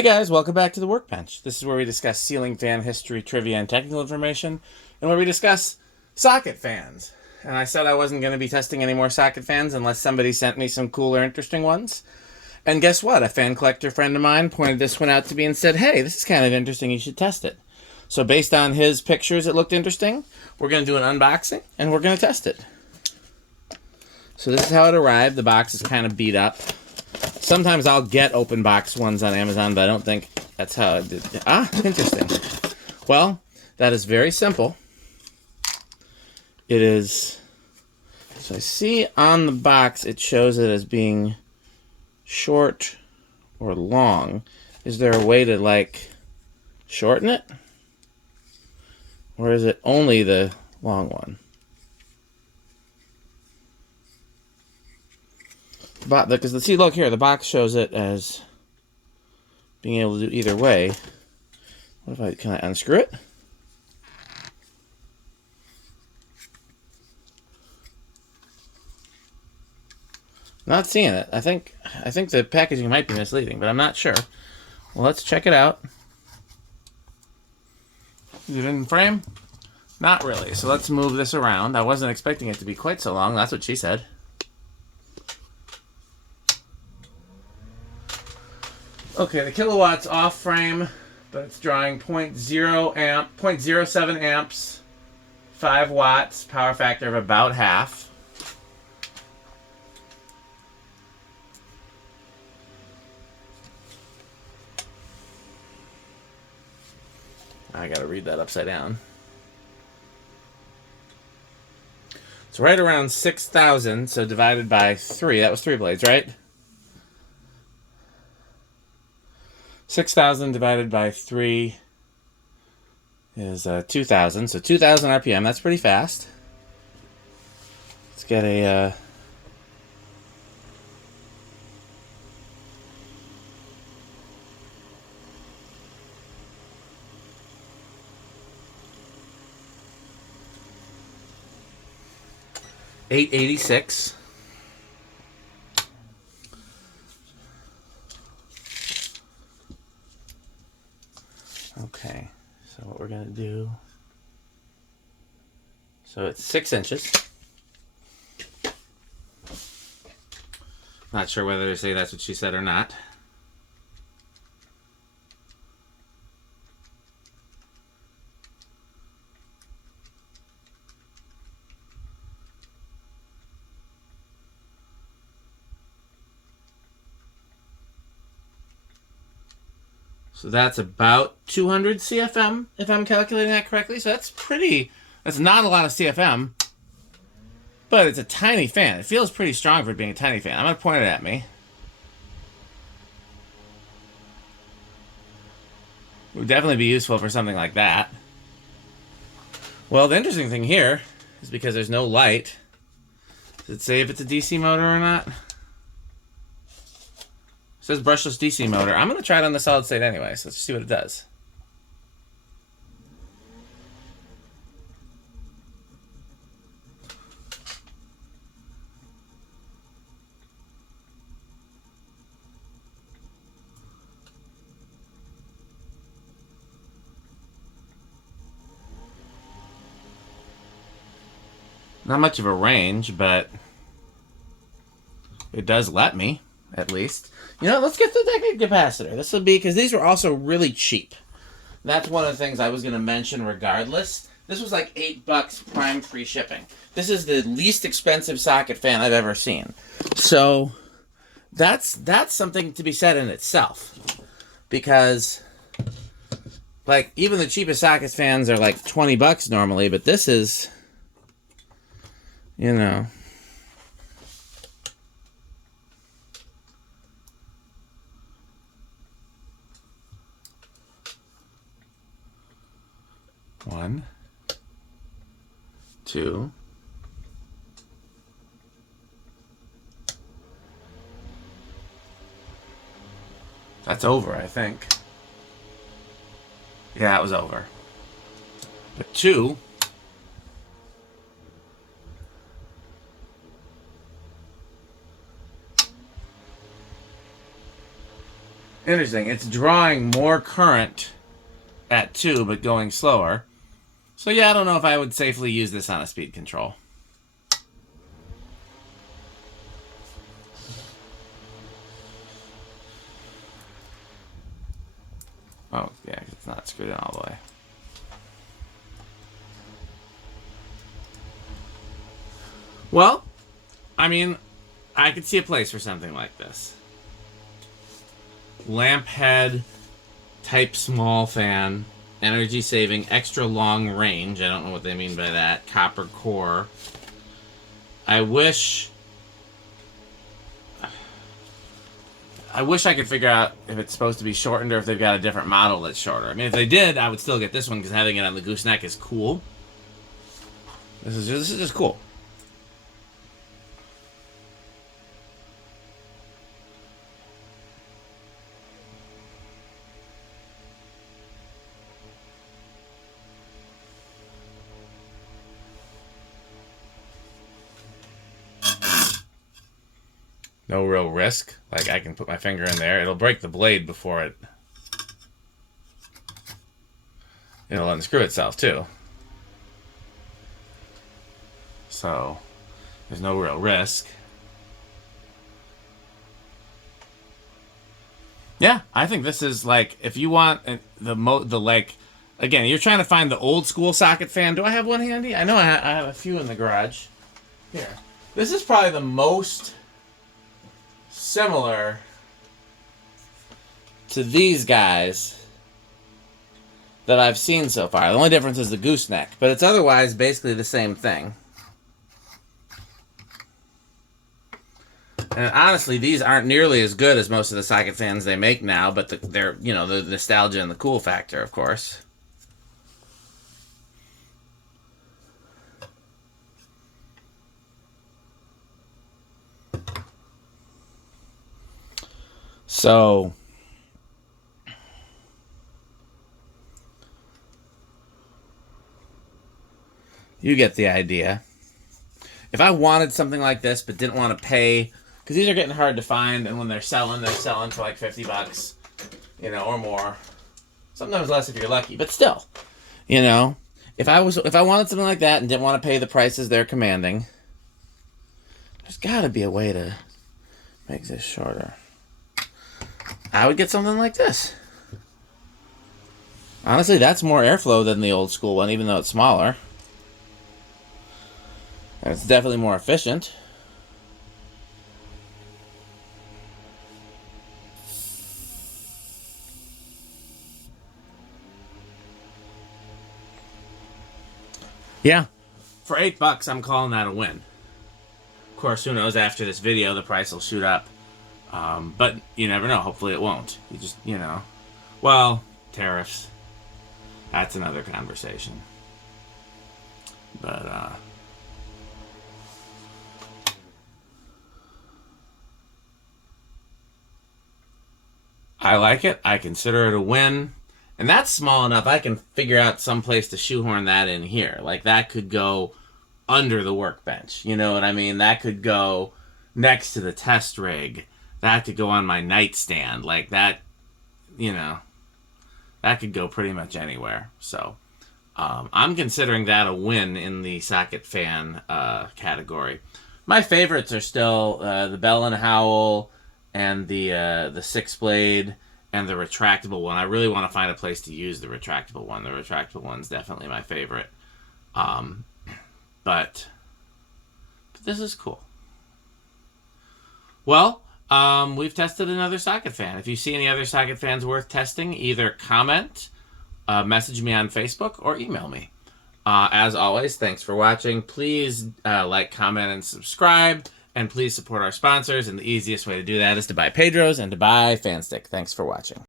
Hey guys, welcome back to the Workbench. This is where we discuss ceiling fan history, trivia, and technical information, and where we discuss socket fans. And I said I wasn't going to be testing any more socket fans unless somebody sent me some cool or interesting ones. And guess what? A fan collector friend of mine pointed this one out to me and said, hey, this is kind of interesting, you should test it. So based on his pictures, it looked interesting. We're going to do an unboxing, and we're going to test it. So this is how it arrived. The box is kind of beat up. Sometimes I'll get open box ones on Amazon, but I don't think that's how it did. Ah, interesting. Well, that is very simple. It is, so I see on the box it shows it as being short or long. Is there a way to, like, shorten it? Or is it only the long one? Because see, look here, the box shows it as being able to do either way. What if can I unscrew it? Not seeing it. I think the packaging might be misleading, but I'm not sure. Well, let's check it out. Is it in frame? Not really. So let's move this around. I wasn't expecting it to be quite so long. That's what she said. Okay, the kilowatts off frame, but it's drawing 0.07 amps, 5 watts, power factor of about half. I gotta read that upside down. It's right around 6,000, so divided by 3. That was 3 blades, right? 6,000 divided by 3 is 2,000. So 2,000 RPM. That's pretty fast. Let's get a... $886. Okay, so what we're going to do... So it's 6 inches. Not sure whether to say that's what she said or not. So that's about 200 CFM, if I'm calculating that correctly. So that's not a lot of CFM, but it's a tiny fan. It feels pretty strong for being a tiny fan. I'm going to point it at me. It would definitely be useful for something like that. Well, the interesting thing here is because there's no light. Does it say if it's a DC motor or not? It says brushless DC motor. I'm going to try it on the solid state anyway, so let's see what it does. Not much of a range, but it does let me, at least. You know, let's get the decade capacitor. This will be, because these were also really cheap. That's one of the things I was going to mention regardless. This was like $8 prime free shipping. This is the least expensive socket fan I've ever seen. So that's something to be said in itself. Because, like, even the cheapest socket fans are like $20 normally, but this is, you know... One, two, that's over, I think. Yeah, it was over. But 2, Interesting. It's drawing more current at 2, but going slower. So yeah, I don't know if I would safely use this on a speed control. Oh, yeah, it's not screwed in all the way. Well, I mean, I could see a place for something like this. Lamp head, type small fan, energy saving, extra long range. I don't know what they mean by that. Copper core. I wish I could figure out if it's supposed to be shortened or if they've got a different model that's shorter. I mean, if they did, I would still get this one because having it on the gooseneck is cool. This is just cool. No real risk. Like, I can put my finger in there. It'll break the blade before it'll unscrew itself, too. So, there's no real risk. Yeah, I think this is, like, if you want like, again, you're trying to find the old school socket fan. Do I have one handy? I know I have a few in the garage. Here. This is probably the most similar to these guys that I've seen so far. The only difference is the gooseneck, but it's otherwise basically the same thing. And honestly, these aren't nearly as good as most of the socket fans they make now, but they're, you know, the nostalgia and the cool factor, of course. So, you get the idea. If I wanted something like this but didn't want to pay, because these are getting hard to find, and when they're selling for like $50, you know, or more. Sometimes less if you're lucky, but still, you know, if I wanted something like that and didn't want to pay the prices they're commanding, there's got to be a way to make this shorter. I would get something like this. Honestly, that's more airflow than the old school one, even though it's smaller. And it's definitely more efficient. Yeah. For $8, I'm calling that a win. Of course, who knows, after this video, the price will shoot up. But you never know. Hopefully it won't. You just, you know. Well, tariffs. That's another conversation. But, I like it. I consider it a win. And that's small enough. I can figure out some place to shoehorn that in here. Like, that could go under the workbench. You know what I mean? That could go next to the test rig. That could go on my nightstand. Like, that, you know, that could go pretty much anywhere. So, I'm considering that a win in the socket fan category. My favorites are still the Bell and Howell and the 6-blade and the retractable one. I really want to find a place to use the retractable one. The retractable one's definitely my favorite. But this is cool. Well, we've tested another socket fan. If you see any other socket fans worth testing, either comment, message me on Facebook, or email me. As always, thanks for watching. Please like, comment, and subscribe. And please support our sponsors. And the easiest way to do that is to buy Pedro's and to buy Fanstick. Thanks for watching.